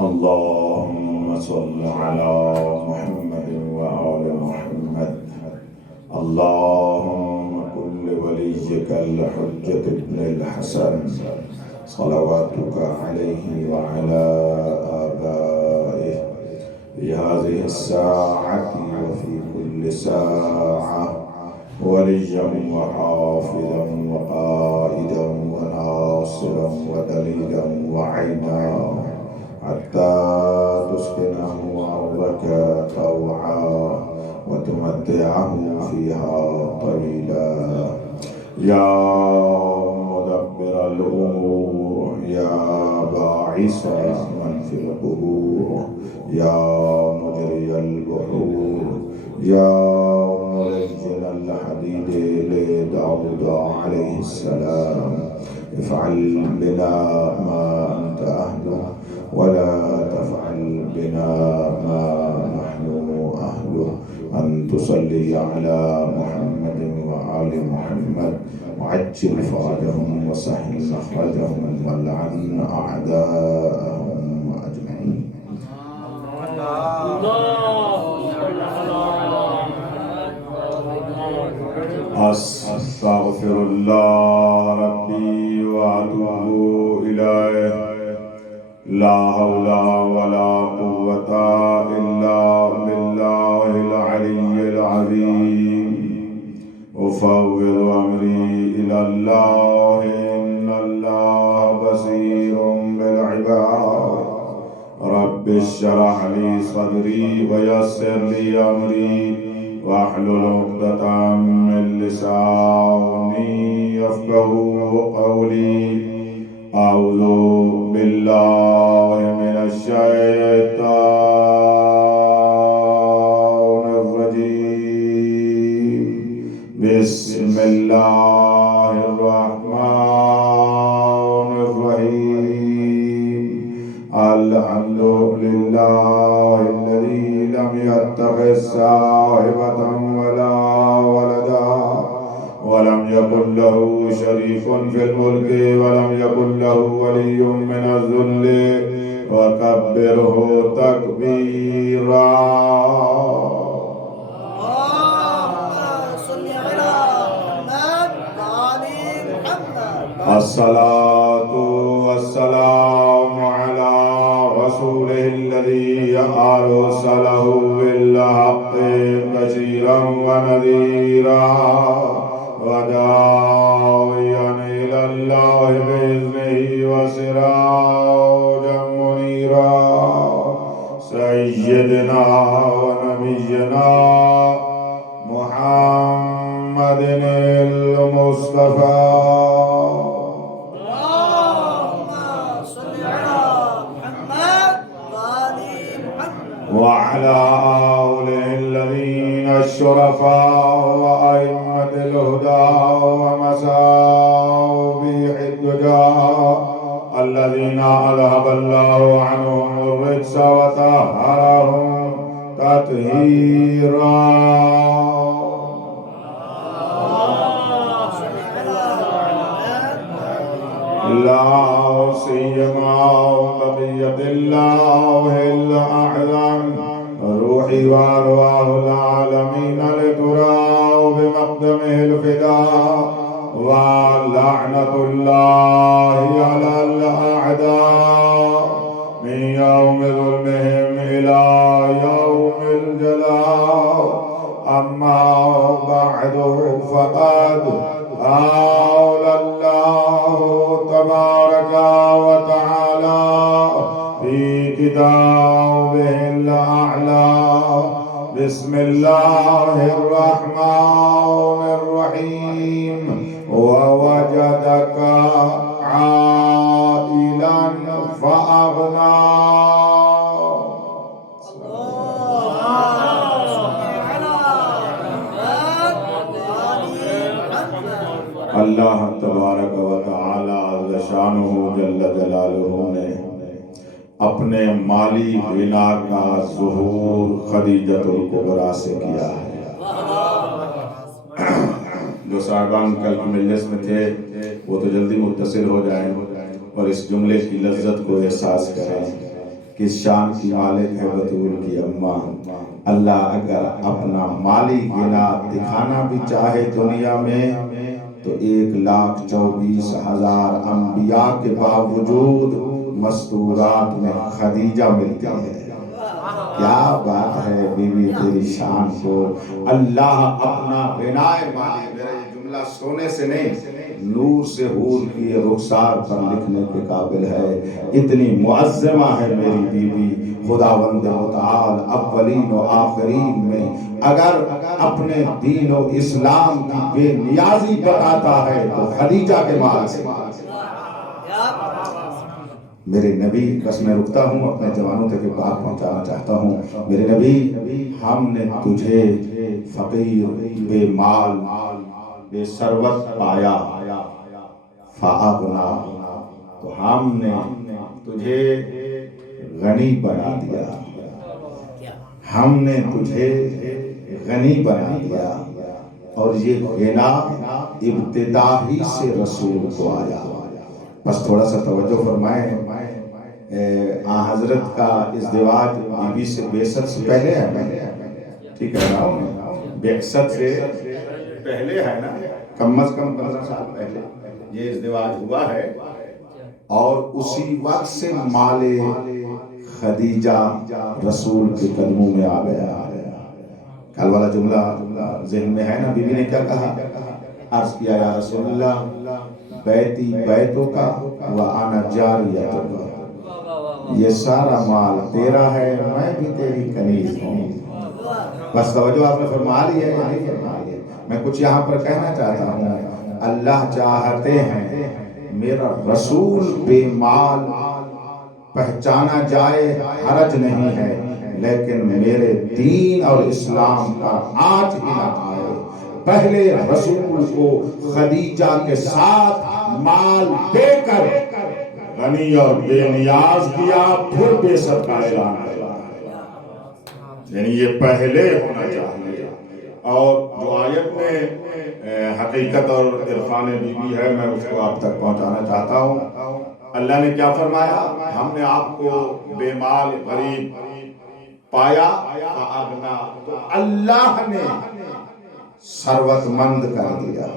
اللهم صل على محمد وآل محمد. اللهم كن لوليك الحجة ابن الحسن صلواتك عليه وعلى آبائه في هذه الساعة وفي كل ساعة وليا وحافظا وقائدا وناصرا ودليلا وعينا حتى تسكنه أرضك طوعا وتمتعه فيها طويلا. يا مدبر الأمور، يا باعث من في القبور، يا مجري البحور، يا ملجن الحديد لداود عليه السلام، افعل بنا ما أنت أهله ولا تفعل بنا ما نحن أهله. أن تصلي على محمد وآل محمد وعجل فرجهم وسهل مخرجهم والعن أعداءهم أجمعين. أستغفر الله ربي وأتوب إليه. لا حول ولا قوة إلا بالله العلي العظيم. أفوض أمري إلى الله إن الله بصير بالعباد. رب اشرح لي صدري ويسر لي أمري واحلل عقدة من لساني يفقهوا قولي. أعوذ بالله من الشيطان الرجيم. بسم الله الرحمن الرحيم. الحمد لله الذي لم يتخذ صاحبة ولا ولدا ولم يكن له شريك في الملك ولم يكن له ولي من الذل وكبره تكبيرا. الصلاة والسلام على رسوله الذي أرسله بالحق بشيرا ونذيرا وداعيا إلى الله بإذنه وسراجا منيرا. سيدنا ونبينا محمد المصطفى وعلى آله الذين الشرفاء وأئمة الهدى ومصابيح الدجى الذين أذهب الله عنهم الرجس وطهرهم تطهيرا. لا سيما بقية الله الأعظم روحي وأرواح العالمين لتراه بمقدمه الفداء. ولعنة الله على الأعداء من يوم ظلمهم إلى يوم الجزاء. أما بعد فقد قال الله تبارك وتعالى في كتابه الأعلى. بسم الله الرحمن الرحيم. ووجدك عائلا فأغنى. اللہ تبارک و تعالی شانہ جل جلالہ نے اپنے مالی غنا کا ظہور خدیجۃ الکبریٰ سے کیا ہے. جو صاحبان کل کی مجلس میں تھے وہ تو جلدی متصل ہو جائیں اور اس جملے کی لذت کو احساس کریں کس شان کی مالک ہے بطول کی اماں. اللہ اگر اپنا مالی غنا دکھانا بھی چاہے دنیا میں تو 1,24,000 انبیاء کے باوجود مستورات میں خدیجہ ملتی ہے. کیا بات ہے بی بی تیری شان کو. اللہ اپنا غنا مالی، میرا یہ جملہ سونے سے نہیں نور سے حور کی رخسار پر لکھنے کے قابل ہے. اتنی معظمہ ہے میری بی بی. خداوند متعال اولین و آخرین میں اگر اپنے دین و اسلام کی بے نیازی بتاتا ہے تو خدیجہ کے مال سے. میرے نبی، بس میں رکتا ہوں، اپنے جوانوں تک بات پہنچانا چاہتا ہوں. میرے نبی، ہم نے تجھے فقیر، بے مال، بے ثروت پایا فاغنا، تو ہم نے تجھے غنی بنا دیا. ہم نے تجھے غنی بنا دیا. اور یہ غنا ابتدا ہی سے رسول کو آیا. بس تھوڑا سا توجہ فرمائیں. حضرت کا ازدواج بی بی سے بعثت سے پہلے ہے نا؟ ٹھیک ہے نا؟ بعثت سے پہلے ہے نا، کم از کم 15 سال پہلے یہ ازدواج ہوا ہے. اور اسی وقت سے مال خدیجہ رسول کے قدموں میں آ گیا. کل والا جملہ ذہن میں ہے نا؟ بی بی نے کیا کہا؟ عرض کیا یا رسول اللہ بیتی بیتوں کا وانا جاریتوں کا، یہ سارا مال تیرا ہے، میں بھی تیری کنیز ہوں. بس توجہ آپ نے فرما لی ہے یا نہیں فرما لی؟ میں کچھ یہاں پر کہنا چاہتا ہوں. اللہ چاہتے ہیں میرا رسول بے مال پہچانا جائے حرج نہیں ہے، لیکن میرے دین اور اسلام کا آج ہی نہ آئے. پہلے رسول کو خدیجہ کے ساتھ مال دے کر غنی اور بے نیاز کیا، پھر بعثت کا اعلان کیا. یعنی یہ پہلے ہونا چاہیے. اور جو آیت میں حقیقت اور عرفان بی بی ہے، میں اس کو آپ تک پہنچانا چاہتا ہوں. اللہ نے کیا فرمایا؟ ہم نے آپ کو بے مال غریب پایا فاغنا، تو اللہ نے ثروت مند کر دیا.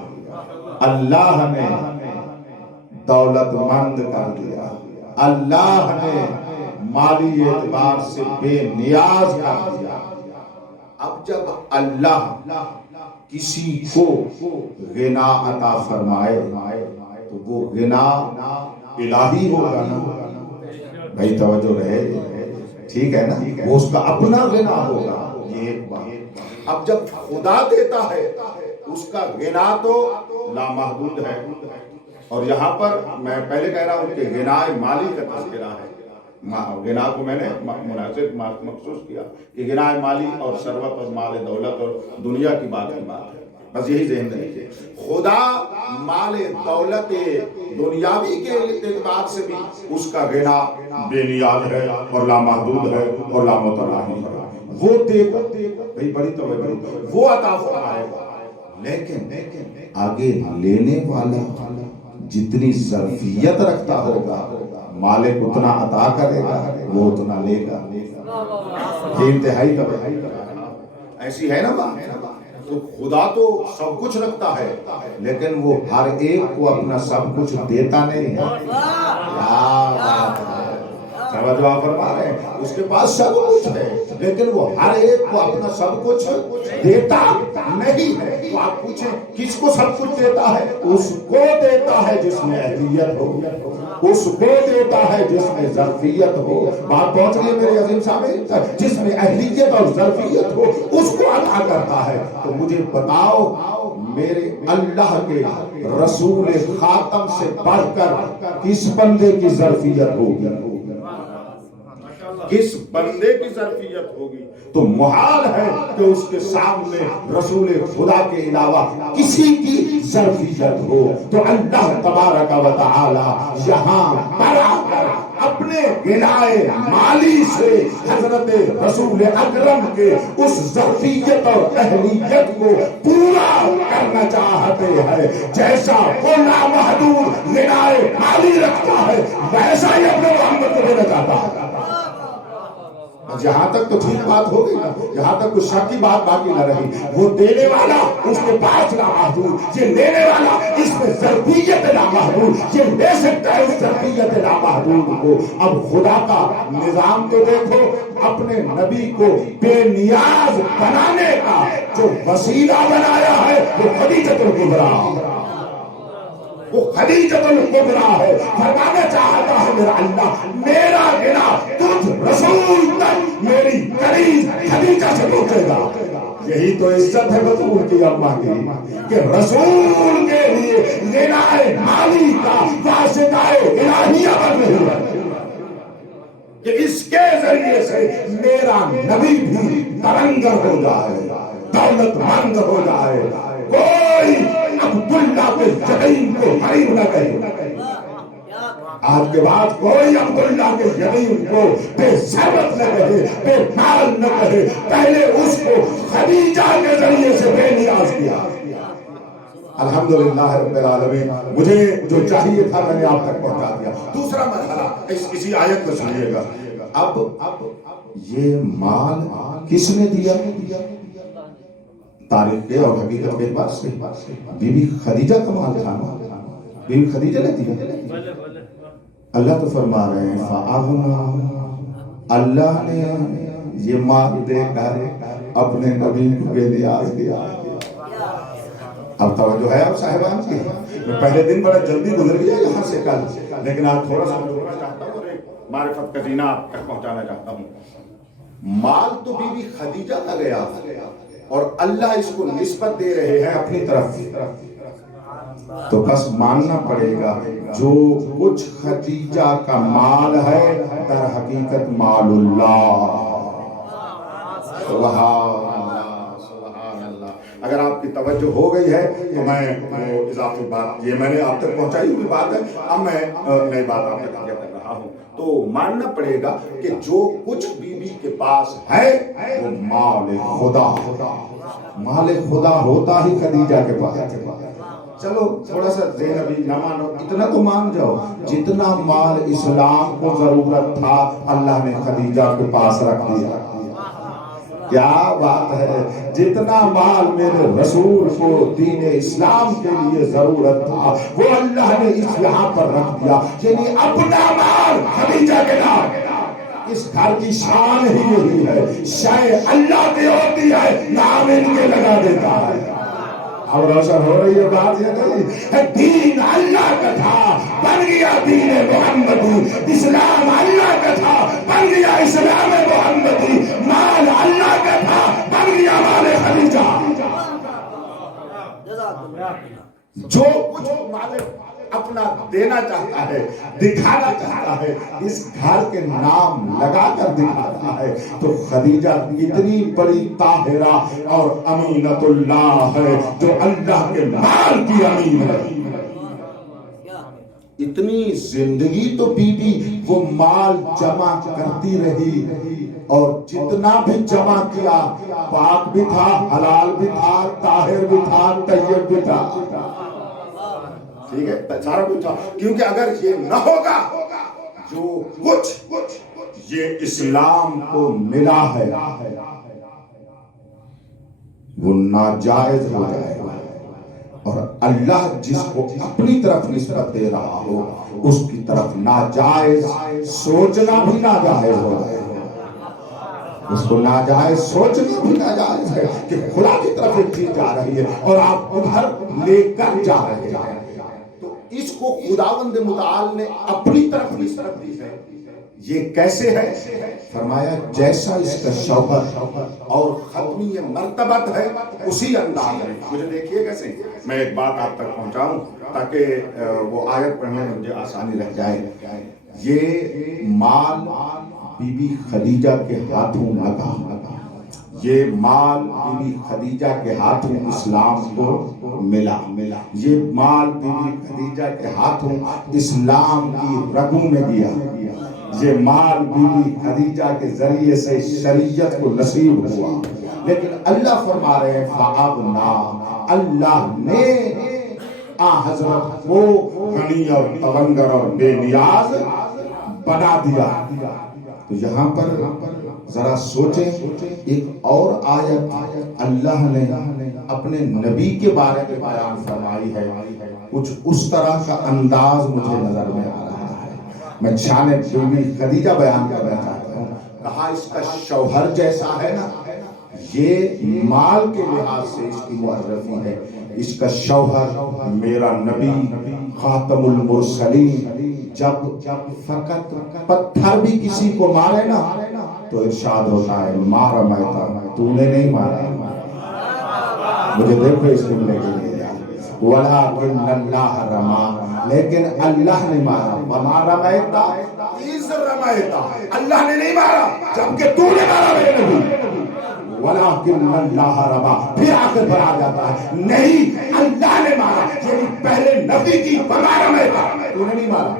اللہ نے دولت مند کر دیا. اللہ نے مالی اعتبار سے بے نیاز کر دیا. اب جب اللہ کسی کو غنا عطا فرمائے تو وہ غنا الہی ہوگا نا بھائی. توجہ رہے، ٹھیک ہے نا؟ وہ اس کا اپنا غنا ہوگا. یہ ایک بات. اب جب خدا دیتا ہے اس کا غنا تو لامحدود ہے. اور یہاں پر میں پہلے کہہ رہا ہوں کہ غنا مالی کا تذکرہ ہے. غنا کو میں نے مناسب مخصوص کیا کہ غنا مالی اور ثروت اور مال دولت اور دنیا کی بات ہے. بس یہی ذہن میں رکھیے. خدا مال دولت دنیاوی کے اعتبار سے بھی اس کا غنا بے نیاز ہے اور لامحدود ہے اور لامتناہی ہے. وہ دے گا بھئی، بڑی توجہ، وہ عطا فرمائے گا. لیکن آگے لینے والا جتنی ظرفیت رکھتا ہوگا مالک اتنا عطا کرے گا، وہ اتنا لے گا. یہ انتہائی ایسی ہے نا بات. تو خدا تو سب کچھ رکھتا ہے لیکن وہ ہر ایک کو اپنا سب کچھ دیتا نہیں ہے. سمجھو آپ فرما رہے ہیں اس کے پاس سب کچھ ہے لیکن وہ ہر ایک کو اپنا سب کچھ دیتا نہیں ہے. تو آپ پوچھیں کس کو سب کچھ دیتا ہے؟ اس کو دیتا ہے جس میں اہلیت ہو، اس کو دیتا ہے جس میں ظرفیت ہو. بات پہنچ رہی ہے میرے عظیم صاحب؟ جس میں اہلیت اور ظرفیت ہو اس کو عطا کرتا ہے. تو مجھے بتاؤ میرے اللہ کے رسول خاتم سے بڑھ کر کس بندے کی ظرفیت ہوگی؟ کس بندے کی ظرفیت ہوگی؟ تو محال ہے کہ اس کے سامنے رسول خدا کے علاوہ کسی کی ظرفیت ہو. تو اللہ تبارک و تعالی یہاں برابر اپنے غنائے مالی سے حضرت رسول اکرم کے اس ظرفیت اور اہلیت کو پورا کرنا چاہتے ہیں. جیسا وہ لامحدود غنائے مالی رکھتا ہے ویسا ہی اپنے محمد کو دینا چاہتا ہے. جہاں تک تو ٹھیک بات ہو گئی نا، جہاں تک کچھ شک کی بات باقی نہ رہی. وہ دینے والا اس کے پاس لامحدود، یہ لینے والا اس میں ظرفیت لامحدود، یہ لے سکتا ہے اس ظرفیت لامحدود کو. اب خدا کا نظام تو دیکھو، اپنے نبی کو بے نیاز بنانے کا جو وسیلہ بنایا ہے وہ خدیجۃ الکبریٰ، وہ خدیجۃ الکبریٰ ہے. فرمانا چاہتا ہے میرا اللہ، میرا گنا تجھ رسول تک میری قریب خدیجہ سے پہنچے گا. یہی تو عزت ہے بطول کی اماں کی کہ رسول کے لیے غنائے مالی کا واسطہ الہیہ بن رہی ہے کہ اس کے ذریعے سے میرا نبی بھی ترنگر ہو جائے، دولت مند ہو جائے. کوئی عبداللہ کے یتیم کو غریب نہ کہے. آج کے بعد کوئی عبداللہ کے یتیم کو بے ثروت نہ کہے، بے مال نہ کہے. پہلے اس کو خدیجہ کے ذریعے سے بے نیاز کیا. الحمدللہ رب العالمین. مجھے جو چاہیے تھا میں نے آپ تک پہنچا دیا. دوسرا مرحلہ اسی آیت کو سنیے گا. اب یہ مال کس نے دیا؟ تاریخ کے اور حقیقت کے اعتبار سے بی بی خدیجہ کا مال تھا نا، بی بی خدیجہ نے دیا. اللہ تو فرما رہے ہیں فَأَغْنَىٰ، اللہ نے یہ مال دے کر اپنے نبی کو بے نیاز کیا. اب توجہ ہے آپ صاحبان کی. میں پہلے دن بڑا جلدی گزر گیا یہاں سے کل، لیکن آج تھوڑا سا رکنا چاہتا ہوں اور ایک معرفت کا زینہ آپ تک پہنچانا چاہتا ہوں. مال تو بی بی خدیجہ کا گیا اور اللہ اس کو نسبت دے رہے ہیں اپنی طرف، تو بس ماننا پڑے گا جو کچھ خدیجہ کا مال ہے در حقیقت مال اللہ. سبحان اللہ سبحان اللہ. اگر آپ کی توجہ ہو گئی ہے تو میں وہ اضافی بات یہ میں نے آپ تک پہنچائی ہوئی بات ہے، اب میں نئی بات آپ تک آگے کر رہا ہوں. تو ماننا پڑے گا کہ جو کچھ بی بی کے پاس ہے وہ مال خدا، مال خدا ہوتا ہی خدیجہ کے پاس. چلو تھوڑا سا ذہن ابھی نہ مانو، اتنا تو مان جاؤ جتنا مال اسلام کو ضرورت تھا اللہ نے خدیجہ کے پاس رکھ دیا. کیا بات ہے! جتنا مال میرے رسول کو دین اسلام کے لیے ضرورت تھا وہ اللہ نے اس یہاں پر رکھ دیا. یعنی اپنا مال خدیجہ کے نام. اس گھر کی شان ہی یہی ہے، شے اللہ کی ہوتی ہے نام ان کے لگا دیتا ہے. اب روشن ہو رہی ہے بات یا نہیں؟ دین اللہ کا تھا بن گیا دین محمدی، اسلام اللہ کا تھا بن گیا اسلام محمدی، مال اللہ کا تھا بن گیا مال خدیجہ. جو کچھ مالک اپنا دینا چاہتا ہے، دکھانا چاہتا ہے، اس گھر کے نام لگا کر دکھاتا ہے. تو خدیجہ اتنی بڑی طاہرہ اور امینت اللہ ہے جو اللہ کے مال کی امین ہے. اتنی زندگی تو بی بی وہ مال جمع کرتی رہی اور جتنا بھی جمع کیا پاک بھی تھا، حلال بھی تھا، طاہر بھی تھا، طیب بھی تھا. ٹھیک ہے، سارا کچھ تھا. کیونکہ اگر یہ نہ ہوگا جو کچھ یہ اسلام کو ملا ہے وہ ناجائز ہو جائے گا، اور اللہ جس کو اپنی طرف نسبت دے رہا ہو اس کی طرف ناجائز سوچنا بھی ناجائز ہو جائے گا. اس کو ناجائز سوچنا بھی ناجائز ہے کہ خدا کی طرف ایک چیز جا رہی ہے اور آپ ادھر لے کر جا رہے ہیں. اس کو خداوند متعال نے اپنی طرف نسبت دی ہے. یہ کیسے ہے؟ فرمایا جیسا اس کا شوہر اور ختمی مرتبت ہے اسی انداز میں. مجھے دیکھیے کیسے میں ایک بات آپ تک پہنچاؤں تاکہ وہ آیت پڑھنے میں مجھے آسانی رہ جائے. یہ مال بی بی خدیجہ کے ہاتھوں لگا، یہ مال بی بی خدیجہ کے ہاتھوں اسلام کو ملا. یہ مال بی بی خدیجہ کے ہاتھوں اسلام کی رگوں میں گیا. یہ مال بی بی خدیجہ کے ذریعے سے شریعت کو نصیب ہوا. لیکن اللہ فرما رہے ہیں فَأَغْنَىٰ، اللہ نے حضرت کو غنی اور تونگر اور بے نیاز بنا دیا. تو یہاں پر ذرا سوچیں ایک اور آیت اللہ نے اپنے نبی کے بارے میں بیان فرمائی ہے، کچھ اس طرح کا انداز مجھے نظر میں آ رہا ہے. میں شان بیوی خدیجہ بیان کرنا چاہتا ہوں. کہا اس کا شوہر جیسا ہے نا، یہ مال کے لحاظ سے اس کی معرفی ہے. اس کا شوہر میرا نبی خاتم المرسلین جب فقط پتھر بھی کسی کو مارے نا تو ارشاد ہوتا ہے ما رمیتا، تو نے نہیں مارا. مجھے دیکھو اس جملے کے لیے، ولیکن اللہ رما، لیکن اللہ نے مارا. وما رمیتا اذ رمیتا، اللہ نے نہیں مارا جبکہ تو نے مارا میرے نبی. ولیکن اللہ رما، پھر آخر پر آ جاتا ہے نہیں اللہ نے مارا، یعنی پہلے نبی کی وما رمیتا، تو نے نہیں مارا،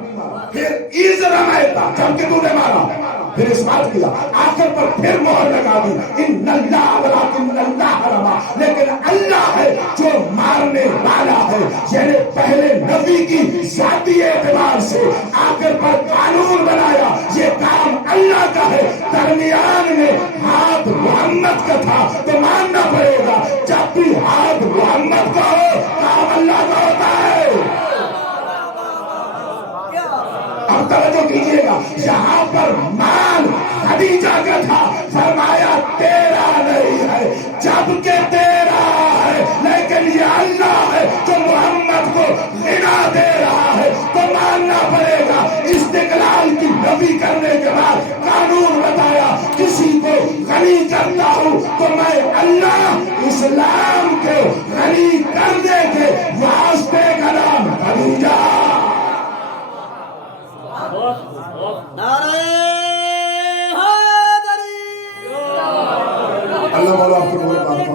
پھر اذ رمیتا جبکہ تو نے مارا، پھر اس بات کیا آخر پر پھر مہر لگا دی ان اللہ ولیکن اللہ رما، لیکن اللہ ہے جو مارنے والا ہے. یعنی پہلے نبی کی ذاتی اعتبار سے آخر پر قانون بنایا یہ کام اللہ کا ہے. درمیان میں ہاتھ محمد کا تھا تو ماننا پڑے گا، جب بھی ہاتھ محمد کا ہو کام اللہ کا ہوتا ہے. اب توجہ کیجئے گا، یہاں پر مال خدیجہ کا تھا، فرمایا تیرا نہیں ہے جبکہ تیرا ہے، لیکن یہ اللہ ہے جو محمد کو غنا دے رہا ہے تو ماننا پڑے گا. استقلال کی نفی کرنے کے بعد قانون بتایا کسی کو غنی کرتا ہوں تو میں اللہ اسلام کو غنی کرنے کے واسطے کا نام خدیجہ. اللہ مولا آپ کو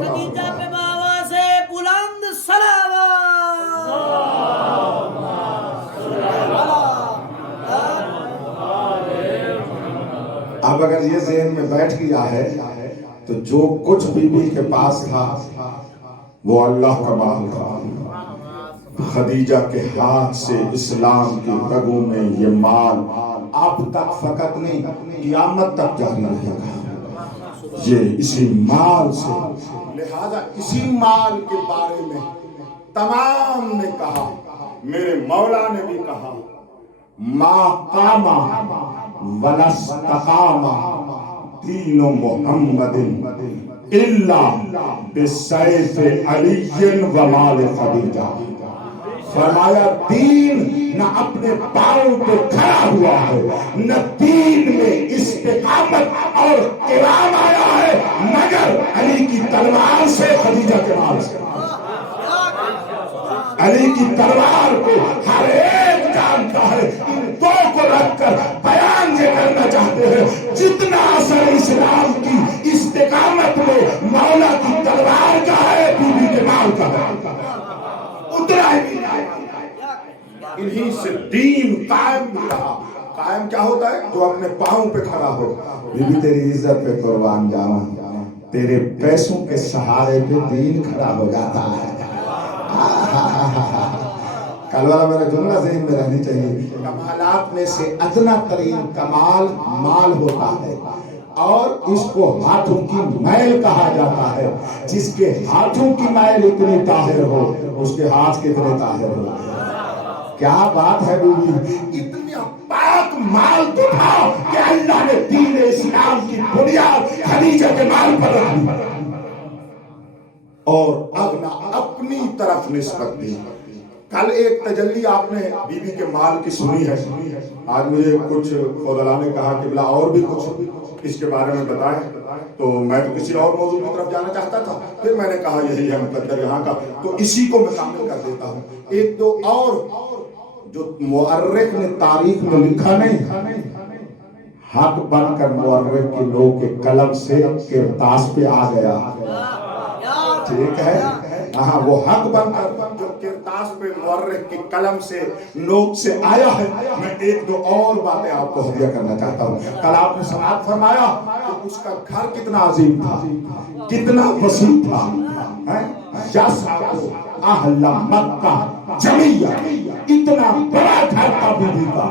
خدیجہ پہ آواز بلند اب اگر یہ ذہن میں بیٹھ گیا ہے تو جو کچھ بی بی کے پاس تھا وہ اللہ کا مال تھا. خدیجہ کے ہاتھ سے اسلام کی رگوں میں یہ مال اب تک فقط نہیں قیامت تک جاری رہے گا، یہ اسی مال سے. لہذا اسی مال کے بارے میں تمام نے کہا، میرے مولا نے بھی کہا ما قام ولا استقام دین محمد الا بسیف علی و مال خدیجہ. فرمایا دین نہ اپنے پاؤں پہ کھڑا ہوا ہے، نہ دین میں استقامت اور قیام آیا ہے مگر علی کی تلوار سے، خدیجہ کے مال سے. علی کی تلوار کو ہر ایک جانتا ہے. ان دو کو رکھ کر بیان یہ کرنا چاہتے ہیں جتنا اثر اسلام کی استقامت میں مولا کی تلوار کا ہے بی بی کے مال کا ہے، اتنا ہی انہی سے دین قائم بھی رہا. قائم کیا ہوتا ہے؟ جو اپنے پاؤں پہ کھڑا ہو. بی بی تیری عزت پہ قربان جاؤں، تیرے پیسوں کے سہارے پہ دین کھڑا ہو جاتا ہے. کل والا میرا جملہ ذہن میں رہنی چاہیے. کمالات میں سے ادنا ترین کمال مال ہوتا ہے اور اس کو ہاتھوں کی میل کہا جاتا ہے. جس کے ہاتھوں کی میل اتنی طاہر ہو اس کے ہاتھ کتنے طاہر ہو. کیا بات ہے بیوی، اتنا پاک مال تو تھا کہ اللہ نے دین اسلام کی بنیاد خدیجہ کے مال پر رکھی اور اپنی طرف نسبت دی. کل ایک تجلی آپ نے بی بی کے مال کی سنی ہے. آج مجھے کچھ فضلاء نے کہا کہ بلا اور بھی کچھ اس کے بارے میں بتائیں، تو میں تو کسی اور موضوع کی طرف جانا چاہتا تھا. پھر میں نے کہا یہی ہے مقدر یہاں کا، تو اسی کو میں شامل کر دیتا ہوں. ایک دو اور جو مورخ نے تاریخ میں لکھا نہیں، حق بن کر مورخ کے لوگ کے قلم سے کرتاس پہ آ گیا. ٹھیک ہے، ہاں وہ حق بن کر جو کرتاس پہ مورخ کی قلم سے نوٹ سے آیا ہے. میں ایک دو اور باتیں آپ کو ہدیہ کرنا چاہتا ہوں. کل آپ نے سماعت فرمایا کہ اس کا گھر کتنا عظیم تھا، کتنا وسیع تھا. اہل مکہ جمیعہ، اتنا بڑا گھر تھا بی بی کا.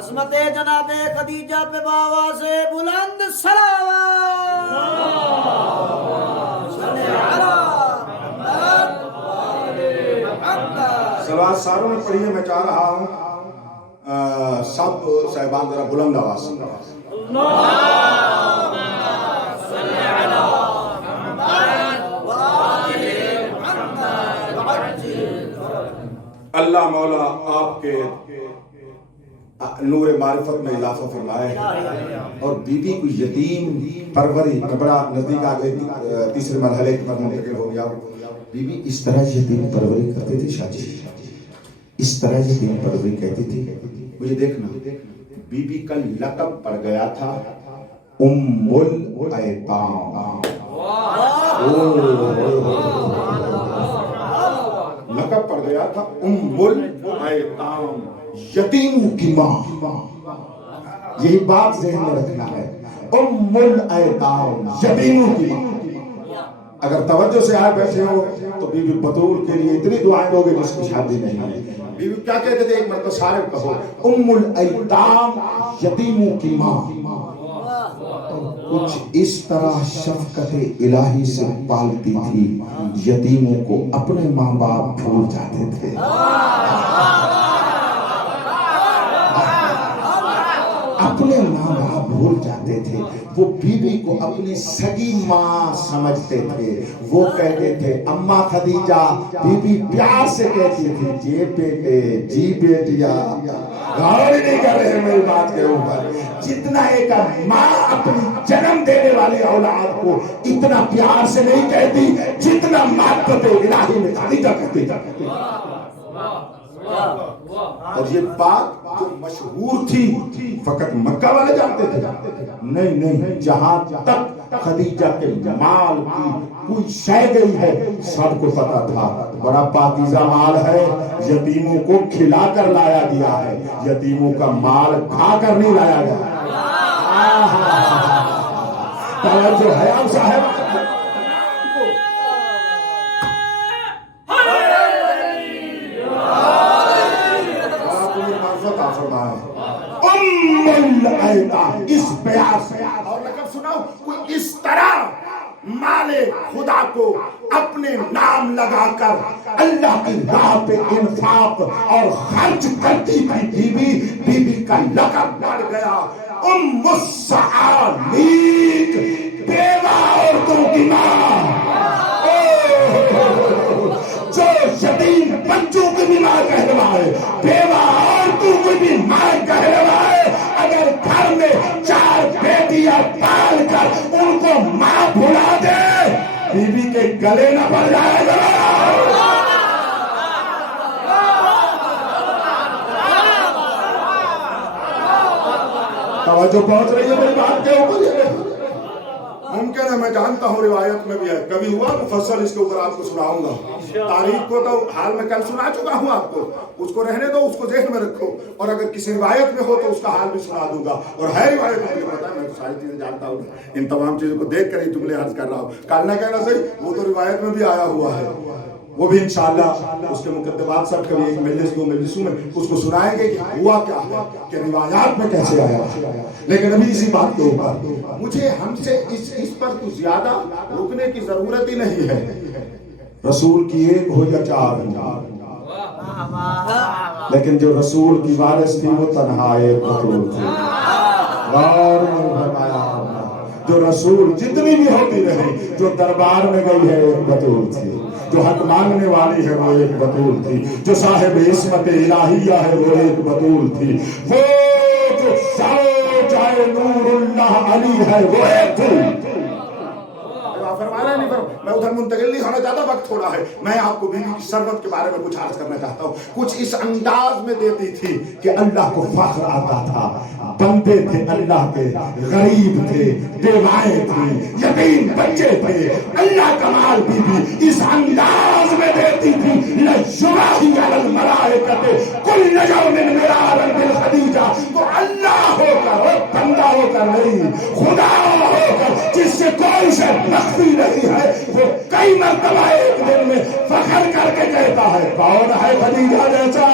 عظمت جناب خدیجہ پہ بابا سے بلند صلوات صلوات ساروں نے پڑھی ہے. میں چاہ رہا ہوں سب صاحبان ذرا بلند آواز سے اللہ مولا آپ کے نور معرفت میں اضافہ فرمائے اور بی بی کو یتیم پروری. میں بڑا نزدیک آ گئی تیسرے مرحلے کی پر منتقل ہو گیا. بی بی اس طرح یتیم پروری کرتے تھے شاہ جی, اس طرح یتیم پروری کہتی تھی. مجھے دیکھنا بی بی کا لقب پڑ گیا تھا ام الایتام. لقب پڑ گیا تھا ام الایتام, یتیموں کی ماں. یہی بات ذہن میں رکھنا ہے, ام الایتام یتیموں کی ماں. اگر توجہ سے آئے بیٹھے ہو تو بی بی بطول کے لیے اتنی دعائیں دو گے جس کی شادی نہیں ہے. بی بی کیا کہتے تھے, ایک مرتبہ سارے کہو ام الایتام یتیموں کی ماں. کچھ اس طرح شفقت الہی سے پالتی تھی, یتیموں کو اپنے ماں باپ بھول جاتے تھے. اپنے ماں باپ بھول جاتے تھے. وہ بی بی کو اپنی سگی ماں سمجھتے تھے. وہ کہتے تھے اماں خدیجہ, بی بی پیار سے کہتی تھی جی بیٹے جی بیٹیا. غور نہیں کر رہے میری بات کے اوپر. جتنا ایک ماں اپنی جنم دینے والی اولاد کو اتنا پیار سے نہیں کہتی جتنا محبت الہی میں خدیجہ کہتی. اور یہ بات جو مشہور تھی فقط مکہ والے جانتے تھے. نہیں, جہاں تک خدیجہ کے مال کی کوئی شے گئی ہے سب کو پتا تھا. بڑا پاکیزہ مال ہے, یتیموں کو کھلا کر لایا گیا ہے, یتیموں کا مال کھا کر نہیں لایا گیا. توجہ ہے آپ صاحب. اس بیان سے اور لقب سناؤ, کوئی اس طرح مال خدا کو اپنے نام لگا کر اللہ کی راہ پہ انفاق اور خرچ کرتی تھی. بی بی کا لقب پڑ گیا ام الصعاليك, بیوہ عورتوں کی ماں. جو یتیم بچوں کی بھی ماں کہلوائے, بیوہ عورتوں کی بھی ماں کہلوائے. اگر گھر میں 4 بیٹیاں پال کر ان کو ماں بھلا دے, بی بی کے گلے نہ پڑ جائے گا. توجہ پہنچ رہی ہے میری بات کے اوپر. ممکن ہے, میں جانتا ہوں روایت میں بھی ہے, کبھی ہوا مفصل اس کے اوپر آپ کو سناؤں گا. تاریخ کو تو حال میں کل سنا چکا ہوں آپ کو, اس کو رہنے دو, اس کو ذہن میں رکھو. اور اگر کسی روایت میں ہو تو اس کا حال بھی سنا دوں گا. اور ہے روایت میں پتا ہے, میں ساری چیزیں جانتا ہوں, ان تمام چیزوں کو دیکھ کر ہی جملے عرض کر رہا ہوں. کل نہ کہنا صحیح, وہ تو روایت میں بھی آیا ہوا ہے. وہ بھی انشاءاللہ اس کے مقدمات سب کبھی ایک مجلس 2 مجلسوں میں اس کو سنائیں گے کہ ہوا کیا ہے, کہ روایات میں کیسے آیا. لیکن ابھی اسی بات کے اوپر مجھے ہم سے اس پر کچھ زیادہ رکنے کی ضرورت ہی نہیں ہے. رسول کی ایک ہو یا 4 ہو, لیکن جو رسول کی وارث تھی وہ تنہا ایک بطول تھی. غور نہیں فرمایا. جو رسول جتنی بھی ہوتی رہی, جو دربار میں گئی ہے ایک بطول تھی. جو حق مانگنے والی ہے وہ ایک بطول تھی. جو صاحب عصمت الہیہ ہے وہ ایک بطول تھی. وہ جو جائے نور اللہ علی ہے وہ ایک تھی. فرمانا نہیں, میں ادھر منتقل نہیں ہونا چاہتا, وقت تھوڑا ہے. میں آپ کو بیوی کی ثروت کے بارے میں کچھ عرض کرنا چاہتا ہوں. کچھ اس انداز میں دیتی تھی کہ اللہ کو فخر آتا تھا. بندے تھے اللہ کے, غریب تھے, بیوائیں تھیں, یتیم بچے تھے. اللہ کا مال بی اس انداز میں دیتی تھی. لَجُّمَاهِ عَلَى الْمَلَائِكَةِ كُلُّ يَوْمٍ مِرَارًا بِالْخَدِيجَةِ. تو اللہ ہو کر اور بندہ ہو کر نہیں, خدا ہو کر جس سے کوئی شے مخفی نہیں ہے, وہ کئی مرتبہ ایک دن میں فخر کر کے کہتا ہے کون ہے خدیجہ جیسا.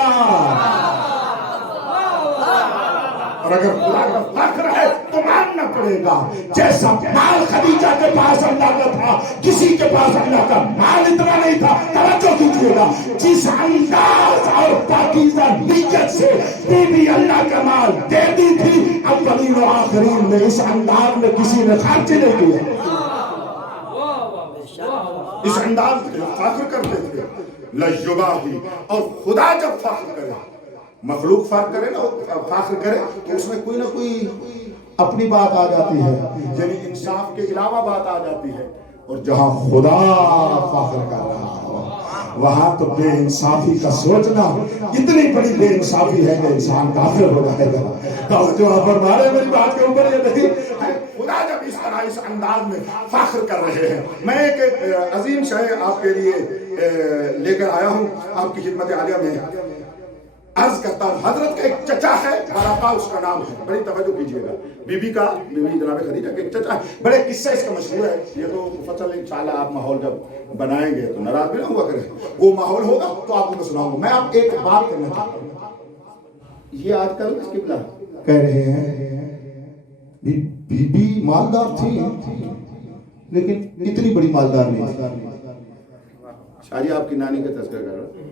اور اگر خدا کا فخر ہے تو ماننا پڑے گا جیسا مال خدیجہ کے پاس اللہ کا تھا، کسی کے پاس اللہ کا مال اتنا نہیں تھا. توجہ کیجیے گا، جس انداز اور پاکیزہ نیت سے بی بی اللہ کا مال دیتی تھی، اولین و آخرین میں اس انداز میں کسی نے خرچ نہیں کیا. اس انداز میں فخر کرتے تھے لجباہی. اور خدا جب فخر کرے، مخلوق فخر کرے نا، فخر کرے تو اس میں کوئی نہ کوئی اپنی بات آ جاتی ہے، یعنی انصاف کے علاوہ بات آ جاتی ہے. اور جہاں خدا فخر کر رہا ہو وہاں تو بے انصافی کا سوچنا اتنی بڑی بے انصافی ہے کہ انسان کافر ہو جائے گا. توجہ آپ فرمائے میری بات کے اوپر یہ نہیں. خدا جب اس طرح اس انداز میں فخر کر رہے ہیں. میں ایک عظیم شے آپ کے لیے لے کر آیا ہوں آپ کی خدمت عالیہ میں. عرض کرتا ہوں، حضرت کا ایک چچا ہے، ورقہ اس کا نام ہے. بڑی توجہ کیجیے گا. بی بی جناب خدیجہ کے ایک چچا ہے. بڑے قصہ اس کا مشہور ہے. یہ تو مفصل انشاءاللہ آپ ماحول جب بنائیں گے تو ناراض بھی نہ ہوا کریں. وہ ماحول ہوگا تو آپ کو سناؤں گا. میں آپ ایک بات کرنا چاہتا ہوں. یہ آج کل اس قبلہ کہہ رہے ہیں بی بی مالدار تھی لیکن اتنی بڑی مالدار نہیں تھی. شاہ جی آپ کی نانی کا تذکرہ کر رہا ہوں.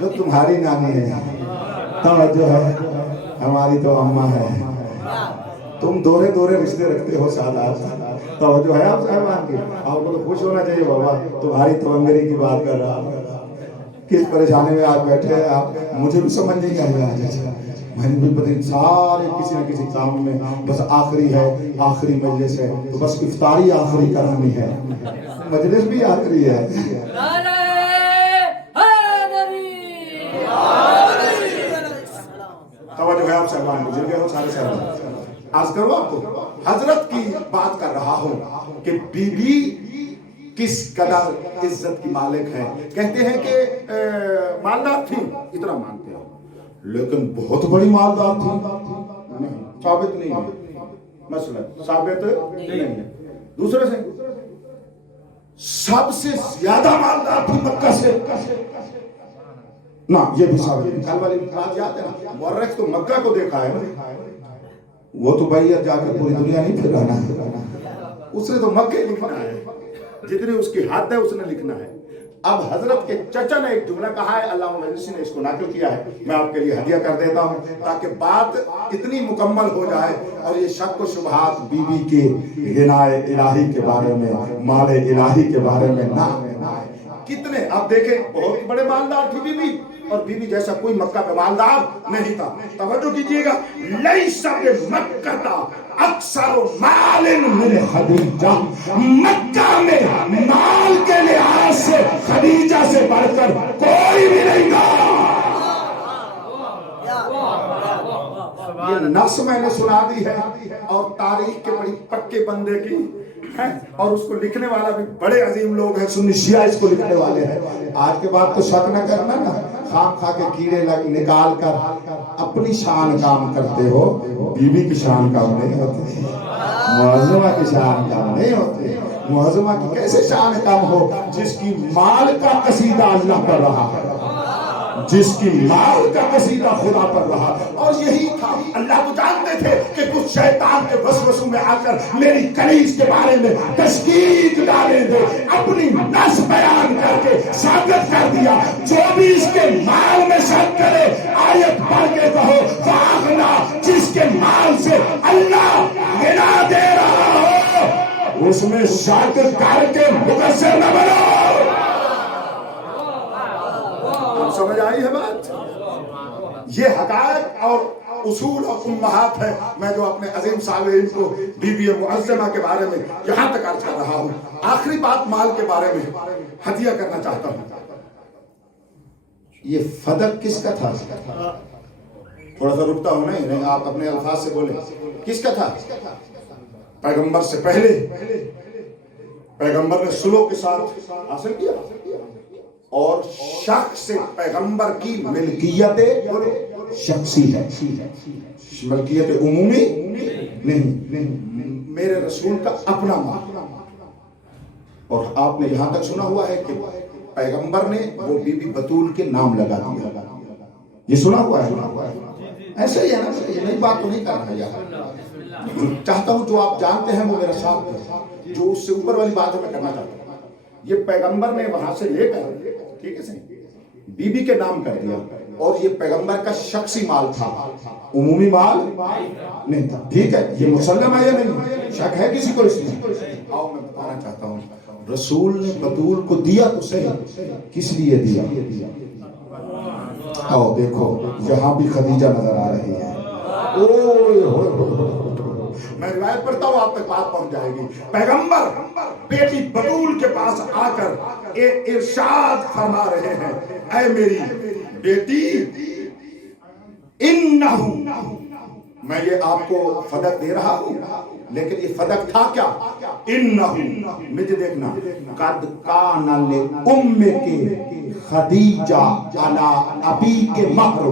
جو تمہاری نانی ہے توجہ ہے، ہماری تو اماں ہے. تم دورے دورے رشتے رکھتے ہو سادات. توجہ ہے آپ صاحبان کی. آپ کو تو خوش ہونا چاہیے بابا، تمہاری توانگری کی بات کر رہا ہوں. کس پریشانی میں آپ بیٹھے ہیں آپ، مجھے بھی سمجھ نہیں آیا. میں نے بھی پتہ سارے کسی نہ کسی کام میں بس آخری ہے، آخری مجلس ہے تو بس افطاری آخری کرانی ہے، مجلس بھی آخری ہے. توجہ ہے آپ صاحبان، گزر گئے ہو سارے صاحبان. عرض کرو آپ کو حضرت کی بات کر رہا ہوں کہ بی بی کس قدر عزت کی مالک ہے. کہتے ہیں کہ مالدار تھی، اتنا مانتے ہیں، لیکن بہت بڑی مالدار تھی نہیں، ثابت نہیں ہے. مسئلہ ثابت نہیں ہے. دوسرے سے سب سے زیادہ مالدار تھی مکہ سے نہ، یہ بھی ثابت نہیں. کل والی بات یاد ہے نا، مورخ تو مکہ کو دیکھا ہے، وہ تو بھائی جا کے پوری دنیا نہیں پھر رہنا ہے. اس نے تو مکہ لکھنا ہے، جتنی اس کی حد ہے اس نے لکھنا ہے. اب حضرت کے چچا نے ایک جملہ کہا ہے، علامہ مجلسی نے اس کو نقل کیا ہے، میں آپ کے لیے ہدیہ کر دیتا ہوں تاکہ بات اتنی مکمل ہو جائے اور یہ شک و شبہات بی بی کے غنائے الہی کے بارے میں، مال الہی کے بارے میں نہ آئے. کتنے آپ دیکھیں بہت بڑے مالدار تھی بی بی، اور بی بی جیسا کوئی مکہ پہ مالدار نہیں تھا. توجہ کیجئے گا، لیس بمکہ اکثر مال من خدیجہ. مکہ میں مال کے لحاظ سے خدیجہ سے بڑھ کر کوئی بھی نہیں تھا. یہ نص میں نے سنا دی ہے اور تاریخ کے بڑی پکے بندے کی ہے، اور اس کو لکھنے والا بھی بڑے عظیم لوگ ہیں، سنی شیعہ اس کو لکھنے والے ہیں. آج کے بعد تو شک نہ کرنا نا، خام خواہ کے کیڑے نکال کر اپنی شان کام کرتے ہو. بی بی کی شان کام نہیں ہوتے، معظمہ کی شان کام نہیں ہوتے. معظمہ کی کیسے شان کام ہو جس کی مال کا قصیدہ اللہ پر رہا، جس کی مال کا قصیدہ خدا پر رہا. اور یہی تھا، اللہ تو جانتے تھے کہ کچھ شیطان کے وسوسوں میں آ کر میری کنیز کے بارے میں تشکیک ڈالیں گے. اپنی نص بیان کر کے ثابت کر دیا، جو بھی اس کے مال میں شک کرے آیت پڑھ کے کہو فاغنا، جس کے مال سے اللہ غنا دے رہا ہو اس میں شک کر کے مقصر نہ بنو. سمجھ آئی ہے بات؟ یہ حقائق اور اصول اور امہات ہے. میں جو اپنے عظیم صالحین کو بی بی معظمہ کے بارے میں یہاں تک عرض کر رہا ہوں. آخری بات مال کے بارے میں ہدیہ کرنا چاہتا ہوں. یہ فدق کس کا تھا؟ تھوڑا سا رکتا ہوں نہیں، آپ اپنے الفاظ سے بولیں. کس کا تھا؟ پیغمبر سے پہلے پیغمبر نے سلو کے ساتھ حاصل کیا، اور شخص سے پیغمبر کی ملکیت شخصی ہے، ملکیت عمومی نہیں. میرے رسول کا اپنا مال. اور آپ نے یہاں تک سنا ہوا ہے کہ پیغمبر نے وہ بی بی بطول کے نام لگا دیا. یہ سنا ہوا ہے؟ ایسے ہی ہے نا، یہ نئی بات تو نہیں کر رہا یار. چاہتا ہوں جو آپ جانتے ہیں وہ میرے ساتھ، جو اس سے اوپر والی بات ہے میں کرنا چاہتا ہوں. یہ پیغمبر نے وہاں سے لے کر، ٹھیک ہے صحیح، بی بی کے نام کر دیا، اور یہ پیغمبر کا شخصی مال تھا، عمومی مال نہیں تھا. ٹھیک ہے، یہ مسلم ہے یا نہیں؟ شک ہے کسی کو اس میں؟ آؤ میں بتانا چاہتا ہوں، رسول نے بطول کو دیا تو صحیح، کس لیے دیا؟ آؤ دیکھو یہاں بھی خدیجہ نظر آ رہی ہے. میں روایت پڑھتا ہوں، آپ تک بات پہنچ جائے گی. پیغمبر بیٹی بطول کے پاس آ کر ایک ارشاد فرما رہے ہیں، اے میری بیٹی، انہو، میں یہ آپ کو فدق دے رہا ہوں، لیکن یہ فدق تھا کیا؟ انہو، مجھے دیکھنا، قد کان لأمک خدیجہ علی ابیک مہر.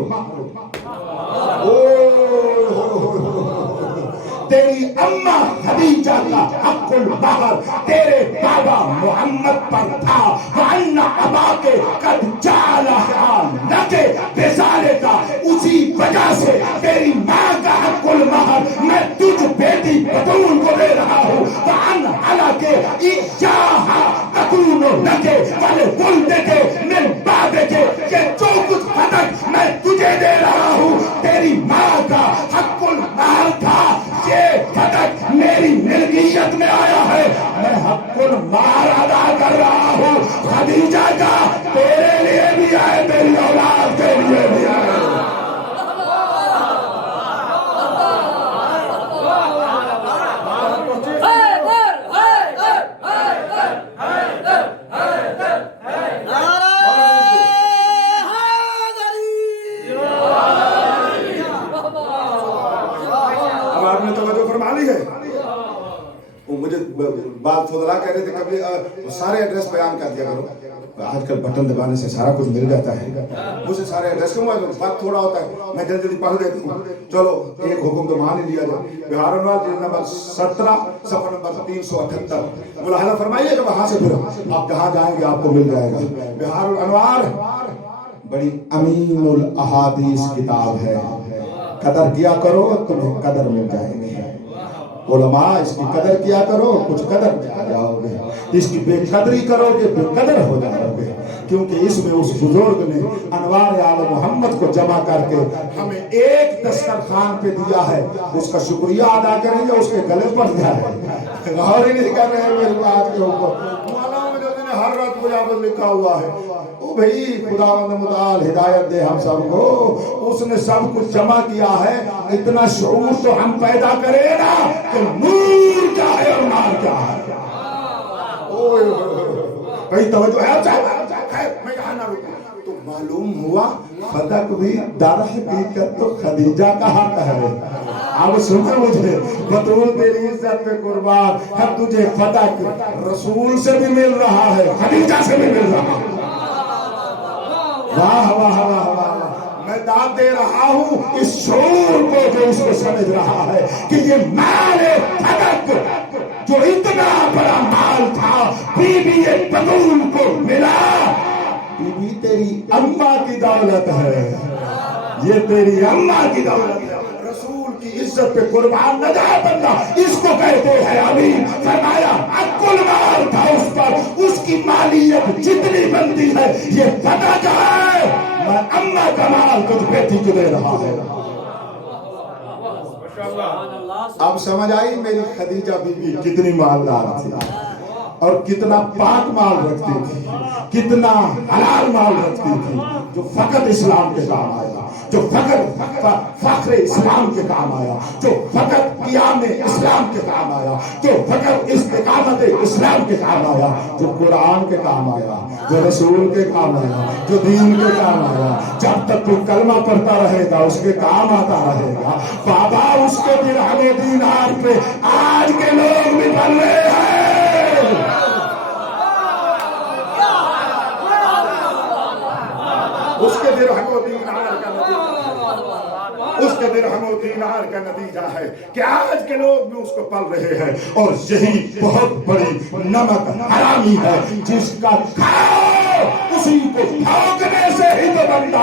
تیری اماں خدیجہ کا حق المہر تیرے بابا محمد پر تھا. وَأَنَّ أَبَاكَ قَدْ جَعَلَهَا لَكَ بِذَلِكَ، اسی وجہ سے تیری ماں کا حق المہر میں تجھ بیٹی بطول کو دے رہا ہوں. وَأَنْعَلَكَ إِيَّاهَا أَكُونُ لَكَ وَلِوَلْدِكَ مِنْ بَعْدِكَ، کہ جو کچھ حق میں تجھے دے رہا ہوں تیری ماں کا حق المہر تھا، یہ صدق میری ملکیت میں آیا ہے، میں حق المہر ادا کر رہا ہوں. خدیجہ کا تیرے لیے بھی آئے، تیری اولاد کے لیے بھی آئے. مجھے بات فضلا کہہ رہے تھے کبھی سارے ایڈریس بیان کر دیا کرو. آج کل بٹن دبانے سے سارا کچھ مل جاتا ہے. مجھے سارے ایڈریس کیوں، وقت تھوڑا ہوتا ہے، میں جلدی پڑھ دیتا ہوں. چلو ایک حکم تو مان ہی لیا جائے. بہار انوار جلد نمبر 17 صفحہ نمبر 378. ملاحظہ فرمائیے کہ وہاں سے پھر آپ جہاں جائیں گے آپ کو مل جائے گا. بہار الانوار بڑی امین الاحادیث کتاب ہے، قدر کیا کرو تمہیں قدر مل جائے گی. علماء اس کی قدر کیا کرو کچھ قدر میں آ جاؤ گے، اس کی بے قدری کرو گے بے قدر ہو جاؤ گے. کیونکہ اس میں اس بزرگ نے انوار آل محمد کو جمع کر کے ہمیں ایک دسترخوان پہ دیا ہے. اس کا شکریہ ادا کریں گے، اس کے گلے پڑ جائے. غور ہی نہیں کر رہے ہیں میری بات کے اوپر. مولانا میں جو ہر رات مجاوز لکھا ہوا ہے، او بھئی خداوند متعال ہدایت دے ہم سب کو. اس نے سب کچھ جمع کیا ہے. اتنا شعور تو ہم پیدا کرے نا کہ نور کیا ہے اور نار کیا ہے. بھئی توجہ ہے، میں یہاں نہ رکوں. تو معلوم ہوا فدق بھی در حقیقت تو خدیجہ کا حق ہے. اب سنو مجھے، بطول تیری عزت پہ قربان، اب تجھے فدق رسول سے بھی مل رہا ہے، خدیجہ سے بھی مل رہا ہے. واہ واہ واہ واہ. میں داد دے رہا ہوں اس شعور کو جو اس کو سمجھ رہا ہے کہ یہ مال فدق جو اتنا بڑا مال تھا بی بی بطول کو ملا. بی بی تیری اماں کی دولت ہے، یہ تیری اماں کی دولت ہے. رسول کی عزت پہ قربان نہ جائے بندہ، اس کو کہتے ہیں امین. فرمایا حق المال تھا اس پر، اس کی مالیت جتنی بنتی ہے یہ پتہ جائے. میں اماں کا مال تجھ بیٹی کو دے رہا ہے. اب سمجھ آئی میری خدیجہ بی بی کتنی مالدار تھی اور کتنا پاک مال رکھتی تھی، کتنا حلال مال رکھتی تھی، جو فقط اسلام کے کام آیا، جو فقط فخر اسلام کے کام آیا، جو فقط قیام اسلام کے کام آیا، جو فقط استقامت اسلام کے کام آیا، جو قرآن کے کام آیا، جو رسول کے کام آیا، جو دین کے کام آیا. جب تک تو کلمہ پڑھتا رہے گا اس کے کام آتا رہے گا. بابا اس کے درہم و دینار پہ آج کے لوگ بھی بن رہے ہیں. اس کے درہم و دینار کا نتیجہ، اس کے درہم و دینار کا نتیجہ ہے کہ آج کے لوگ بھی اس کو پل رہے ہیں. اور یہی بہت بڑی نمک حرامی ہے جس کا کھاؤ اسی کو پھونکنے سے ہی تو بندہ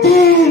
3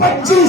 25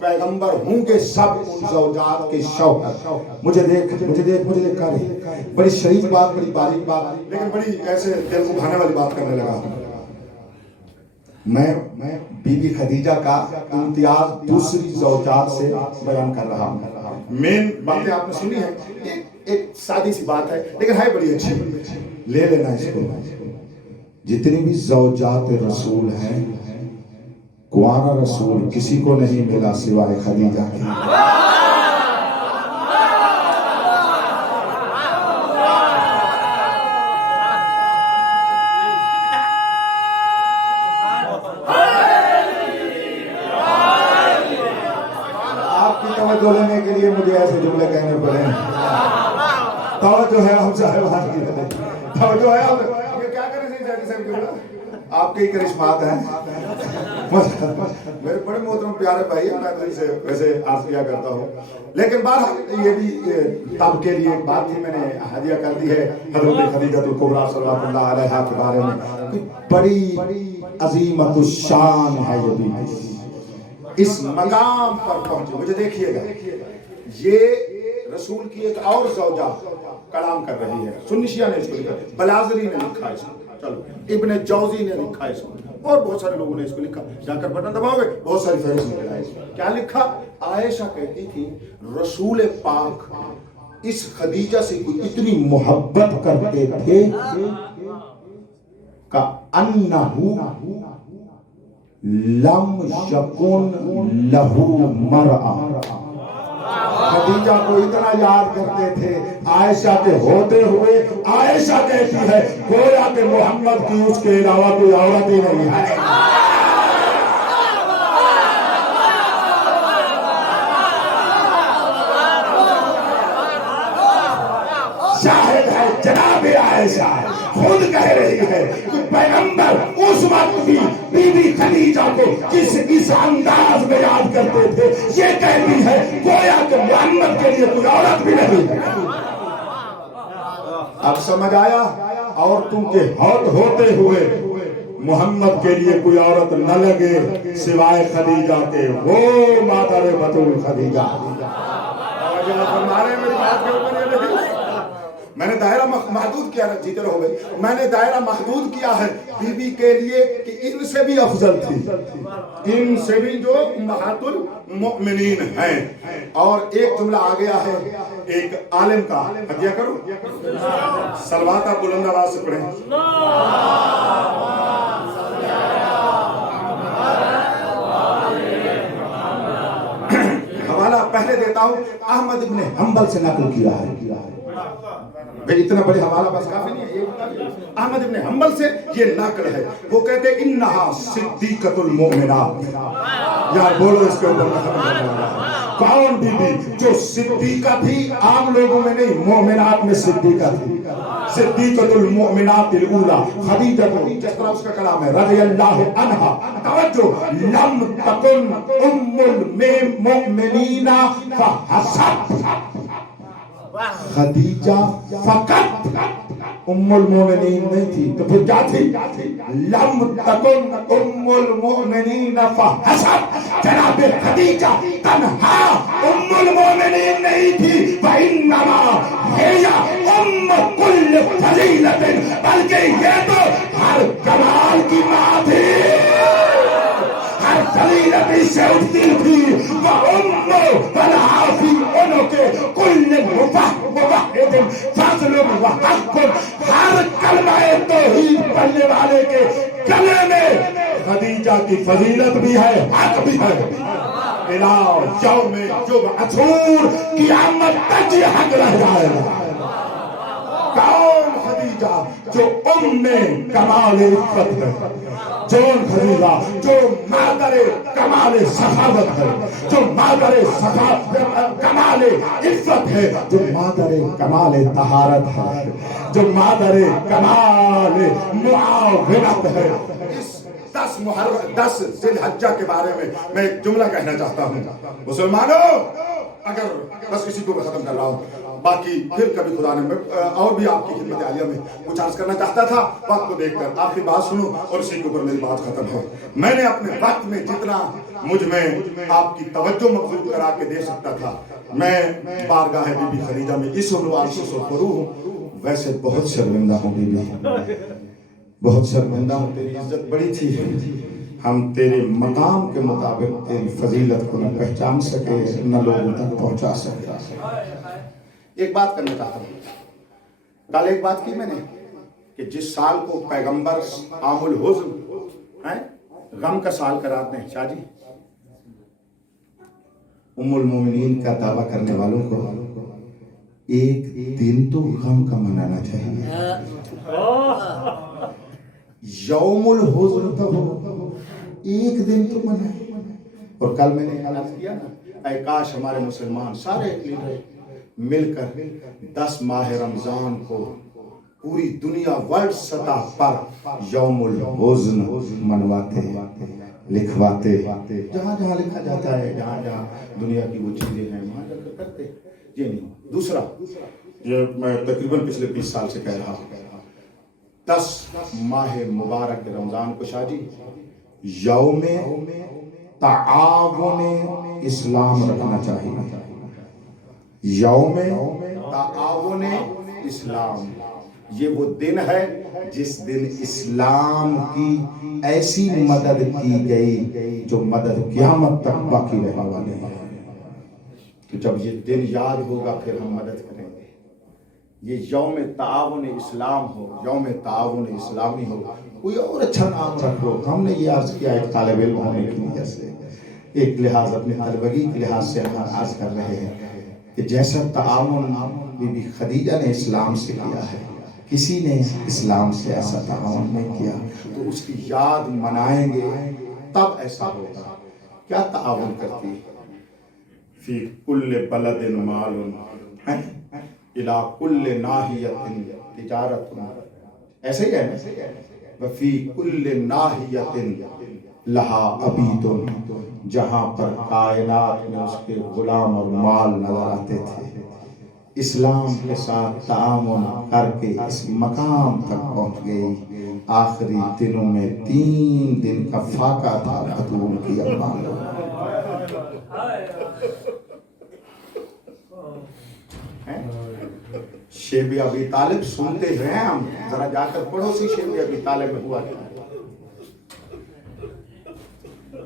پیغمبر ہوں گے سب ان زوجات کے شوہر. مجھے دیکھ کر بڑی شریف بات، بڑی باریک بات، لیکن بڑی ایسے دل کو بھانے والی بات کرنے لگا. میں بی بی خدیجہ کا امتیاز دوسری زوجات سے بیان کر رہا ہوں. مین باتیں آپ نے سنی ہیں، ایک سادی سی بات ہے لیکن ہے بڑی اچھی، لے لینا اس کو. جتنی بھی زوجات رسول ہیں، کنوارا رسول کسی کو نہیں ملا سوائے خدیجہ کے. توجہ لینے کے لیے مجھے ایسے جملے کہنے پڑے. توجہ ہے ہم صاحبان کی طرف، توجہ ہے ہم یہ کیا کریں سید صاحب کی بڑا آپ کے ہی کرشمات ہیں. میرے بڑے محترم پیارے بھائی، میں دل سے ویسے عرض کیا کرتا ہوں، لیکن بہرحال یہ بھی تب کے لیے ایک بات تھی، میں نے ہدیہ کر دی ہے حضرت خدیجہ الکبریٰ صلوات اللہ علیہا کے بارے میں. بڑی عظیمت الشان ہے یہ بھی، اس مقام پر پہنچے. مجھے دیکھیے گا، یہ رسول کی ایک اور زوجہ کلام کر رہی ہے. سنشیہ نے اس کو لکھا، بلازری نے لکھا اس کو، چلو ابن جوزی نے لکھا اس کو، اور بہت سارے لوگوں نے اس کو لکھا. جا کر بٹن دباؤ گے بہت ساری فہرست نکل آئے. کیا لکھا؟ عائشہ کہتی تھی رسول پاک اس خدیجہ سے کوئی اتنی محبت کرتے تھے کہ انہو لم یکن لہو مر'a. خدیجہ کو اتنا یاد کرتے تھے عائشہ کے ہوتے ہوئے عائشہ کہتی ہے گویا کہ محمد کی اس کے علاوہ کوئی عورت ہی نہیں ہے. شاہد ہے جناب عائشہ خود کہہ رہی ہے کہ پیغمبر اس وقت بھی بی بی خدیجہ کو اس انداز میں یاد کرتے تھے، یہ کہتی ہے گویا کہ محمد کے لیے کوئی عورت بھی نہیں. اب سمجھ آیا؟ عورتوں کے ہوتے ہوئے محمد کے لیے کوئی عورت نہ لگے سوائے خدیجہ کے، وہ مادر بطول خدیجہ. میں نے دائرہ محدود کیا ہے، جیتے رہو گے، میں نے دائرہ محدود کیا ہے بی بی کے لیے کہ ان سے بھی افضل تھی، ان سے بھی جو امہات المؤمنین ہیں. اور ایک جملہ آ گیا ہے ایک عالم کا، ہدیہ کرو صلوات آپ بلند آواز سے پڑھیں. حوالہ پہلے دیتا ہوں، احمد ابن حنبل سے نقل کیا ہے. اتنا بڑے حوالہ بس کافی نہیں ہے. احمد ابن حنبل سے یہ نقل ہے، وہ کہتے انہا صدیقۃ المؤمنات. یار بولو اس کے اوپر میں ختم کرنے والا. کون بی بی جو صدیقہ تھی؟ عام لوگوں میں نہیں، مومنات میں صدیقہ تھی. صدیقۃ المؤمنات الاولی خدیجہ، جس طرح اس کا کلام ہے رضی اللہ عنہا. توجہ، لم تکن ام المؤمنین فحسب. خدیجہ فقط ام المومنین نہیں تھی تو پھر کیا تھی؟ لم تکن ام المومنین فحسب. جناب خدیجہ تنہا ام المومنین نہیں تھی، فإنما هي ام کل فضیلت، بلکہ یہ تو ہر کمال کی ماں تھی، ہر فضیلت سے اٹھتی تھی. وَأُمُّ وَلَهَا فِي عُنُقِ كُلِّ مُوَحِّدٍ فَضْلٌ وَحَقٌ. ہر کلمہ توحید پڑھنے والے کے گلے میں خدیجہ کی فضیلت بھی ہے، حق بھی ہے. الہ یوم یبعثون، قیامت تک یہ حق رہ جائے گا. کون خدیجہ؟ جو ام کمال عفت ہے، جون خدیجہ جو مادر کمال سخاوت ہے، جو مادر کمال عفت ہے، جو مادر کمال طہارت ہے، جو مادر کمال معاونت ہے. اس 10 ذی الحجہ کے بارے میں ایک جملہ کہنا چاہتا ہوں. مسلمانوں، اگر بس اسی کو میں ختم کر رہا ہوں، باقی پھر کبھی خدا نے اور بھی آپ کی خدمت عالیہ میں کچھ عرض کرنا چاہتا تھا، وقت کو دیکھ کر آخری بات سنوں اور اسی کے اوپر میری بات ختم ہے۔ میں نے اپنے وقت میں جتنا مجھ میں آپ کی توجہ مبذول کرا کے دے سکتا تھا، میں بارگاہ بی بی خدیجہ میں اس عنوان سے سرفرو ہوں۔ ویسے بہت شرمندہ ہوں بی بی، بہت شرمندہ ہوں، تیری عزت بڑی تھی، ہم تیرے مقام کے مطابق تیری فضیلت کو نہ پہچان سکے نہ لوگوں تک پہنچا سکے۔ ایک بات کرنا چاہتا ہوں، کل ایک بات کی میں نے کہ جس سال کو پیغمبر عام الحزن غم کا سال قرار دیں، شاہ جی ام المومنین کا دعویٰ کرنے والوں کو ایک دن تو غم کا منانا چاہیے، یوم الحزن تو ہو، ایک دن تو منائے۔ اور کل میں نے عرض کیا نا، اے کاش ہمارے مسلمان سارے لیڈر مل کر 10 ماہ رمضان کو پوری دنیا ورلڈ سطح پر یوم الحزن منواتے، لکھواتے، جہاں جہاں لکھا جاتا ہے، جہاں جہاں دنیا کی وہ چیزیں ہیں وہاں جا کر کرتے۔ یہ نہیں، دوسرا یہ میں تقریباً پچھلے 20 سال سے کہہ رہا ہوں، 10 ماہ مبارک رمضان کو شاہ جی یوم تعاون اسلام رکھنا چاہیے، یوم تعاون اسلام۔ یہ وہ دن ہے جس دن اسلام کی ایسی مدد کی گئی جو مدد قیامت تک باقی رہنے والی ہے۔ تو جب یہ دن یاد ہوگا پھر ہم مدد کریں گے۔ یہ یوم تعاون اسلام ہو، یوم تعاون اسلامی ہو، کوئی اور اچھا نام رکھ لو۔ ہم نے یہ عرض کیا ایک طالب علم ہونے کی وجہ سے، ایک لحاظ اپنے طلبگی کے لحاظ سے ہم عرض کر رہے ہیں کہ جیسا تعاون بی بی خدیجہ نے اسلام سے کیا ہے، کسی نے اسلام سے ایسا تعاون نہیں کیا، تو اس کی یاد منائیں گے تب ایسا ہوگا۔ کیا تعاون کرتی فی کل بلد مال الی کل ناحیت تجارت، ایسے ہی ہے نا، وفی کل ناحیت لہا عبید، جہاں پر کائنات میں اس کے غلام اور مال نظر آتے تھے۔ اسلام کے ساتھ تعاون کر کے اس مقام تک پہنچ گئی۔ آخری دنوں میں 3 دن کا فاقہ تھا بطول کی امان۔ شیب ابی طالب سنتے ہیں ہم، ذرا جا کر پڑھو سی شیب ابی طالب میں ہوا کیا،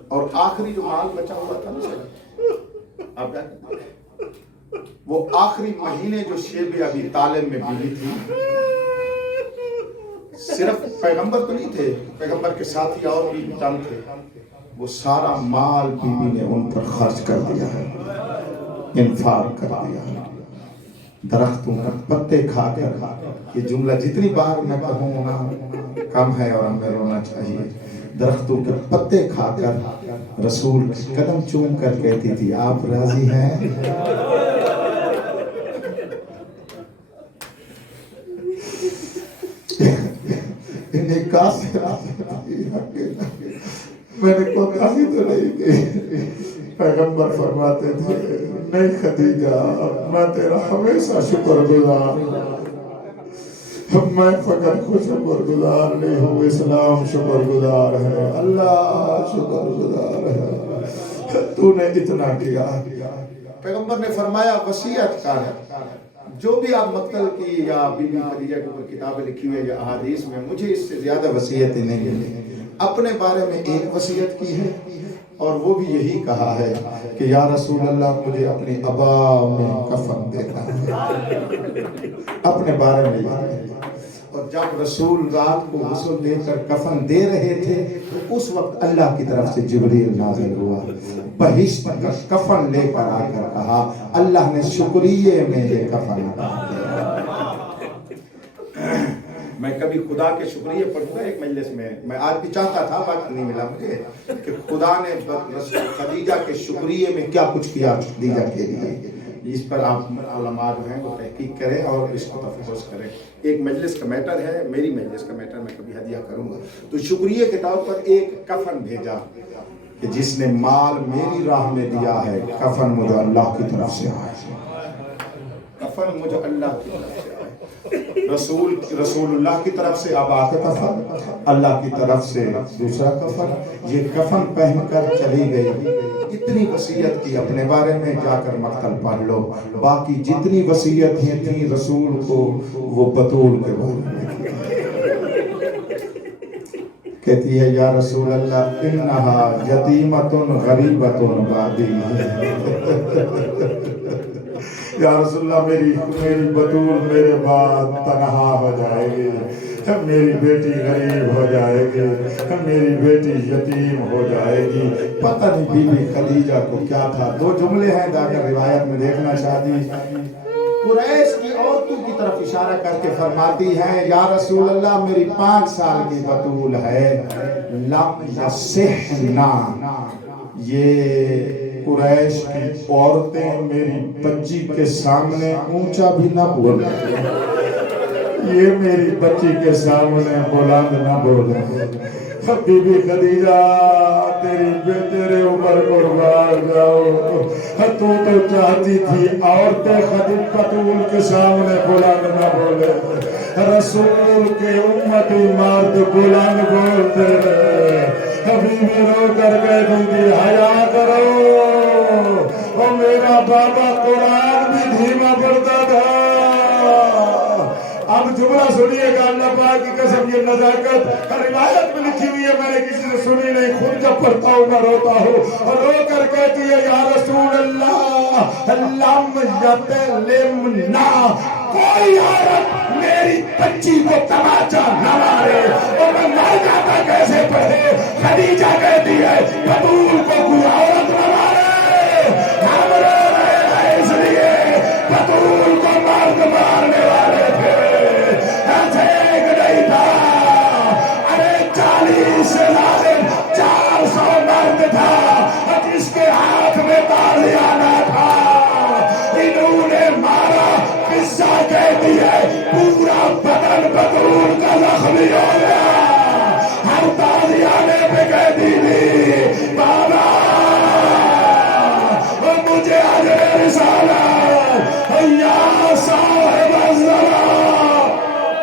اور آخری جو مال بچا ہوا تھا نا، آپ وہ آخری مہینے جو شیب ابی طالب میں بیوی تھی، صرف پیغمبر تو نہیں تھے، پیغمبر کے ساتھی اور بھی چند تھے، وہ سارا مال بیوی نے ان پر خرچ کر دیا ہے، انفاق کر دیا ہے۔ درختوں کا پتے کھا کر، یہ جملہ جتنی بار میں کہوں گا کم ہے اور ہمیں رونا چاہیے۔ درختوں کے پتے کھا کر رسول قدم چوم کر کہتی تھی آپ راضی ہیں؟ نکاح سے میں نے کوئی راضی تو نہیں کی۔ پیغمبر فرماتے تھے نہیں خدیجہ میں تیرا ہمیشہ شکر گزار، میں فقط کو شکر گزار نہیں ہوں، اسلام شکر گزار ہے، اللہ شکر گزار ہے، تو نے اتنا کیا۔ پیغمبر نے فرمایا وصیت کر، جو بھی آپ مقتل کی یا بی بی خدیجہ کے اوپر کتابیں لکھی ہوئی یا احادیث میں، مجھے اس سے زیادہ وصیتیں نہیں ملی۔ اپنے بارے میں ایک وصیت کی ہے اور وہ بھی یہی کہا ہے کہ یا رسول اللہ مجھے اپنی ابا میں کفن دینا ہے، اپنے بارے میں یہ۔ اور جب رسول رات کو غسل دے کر کفن دے رہے تھے تو اس وقت اللہ کی طرف سے جبریل نازل ہوا، بہشت کا کفن لے کر آ کر کہا اللہ نے شکریہ میں یہ کفن عطا کیا۔ میں کبھی خدا کے شکریہ پڑھوں گا ایک مجلس میں آج بھی چاہتا تھا، وقت نہیں ملا مجھے، کہ خدا نے خدیجہ کے شکریہ میں کیا کچھ کیا خدیجہ کے لیے۔ اس پر آپ علماء جو ہیں وہ تحقیق کریں اور اس کو تفحص کریں۔ ایک مجلس کا میٹر ہے، میری مجلس کا میٹر، میں کبھی ہدیہ کروں گا۔ تو شکریہ کے طور پر ایک کفن بھیجا کہ جس نے مال میری راہ میں دیا ہے، کفن مجھے اللہ کی طرف سے آیا ہے۔ کفن مجھے اللہ کی طرف سے آئے، رسول اللہ کی طرف سے اب آ کا کفن، اللہ کی طرف سے دوسرا کفن، یہ کفن پہن کر چلی گئی۔ اتنی وصیت کی اپنے بارے میں، جا کر مقتل پڑھ لو، باقی جتنی وصیتیں تھیں رسول کو وہ بطول کے بارے میں کہتی ہے، یا رسول اللہ انہا یتیمۃ غریبۃ بعدی، یا رسول اللہ میری بطول میرے بعد تنہا ہو جائے گی، میری بیٹی غریب ہو جائے گی، میری بیٹی یتیم ہو جائے گی۔ پتہ نہیں بی بی خدیجہ کو کیا تھا۔ دو جملے ہیں، جا کر روایت میں دیکھنا شادی قریش کی عورتوں کی طرف اشارہ کر کے فرماتی ہیں، یا رسول اللہ میری 5 سال کی بطول ہے، لم یصحنا، یہ قریش کی عورتیں میری بچی کے سامنے اونچا بھی نہ بولیں، یہ میری بچی کے سامنے بلند نہ بولیں۔ بی بی خدیجہ تیرے اوپر قربان جاؤ، تو چاہتی تھی عورتیں خدیجہ بطول کے سامنے بلند نہ بولے، رسول کے امتی مرد بلند بولتے رہے۔ حبیبی رو کر کہتی تھی حیا کرو، اور میرا بابا قرآن بھی دھیما پڑھتا تھا۔ اب جملہ سنیے گا، اللہ پاک کی قسم یہ نزاکت روایت میں لکھی ہوئی ہے، میں نے کسی سے سنی نہیں، خود جب پڑھتا ہوں میں روتا ہوں، اور رو کر کہتی ہے یا رسول اللہ لم یتلمنا، کوئی عورت میری بچی کو تماچا نہ مارے، اور میں مر جاتا کیسے پڑھے۔ خدیجہ کہتی ہے بطول کو کوئی عورت نہ مارے، ہم رو رہے ہیں اس لیے بطول کو مرد مارنے والے تھے، ایسے ایک نہیں تھا، ارے 40 سے لازم 400 مرد تھا جس کے ہاتھ میں تالیانہ تھا، انہوں نے مارا۔ قصہ کہتی ہے پورا بدن بطول کا زخمی ہو گیا، ہر تالیانے پہ کہتی تھی بابا مجھے اجر رسالت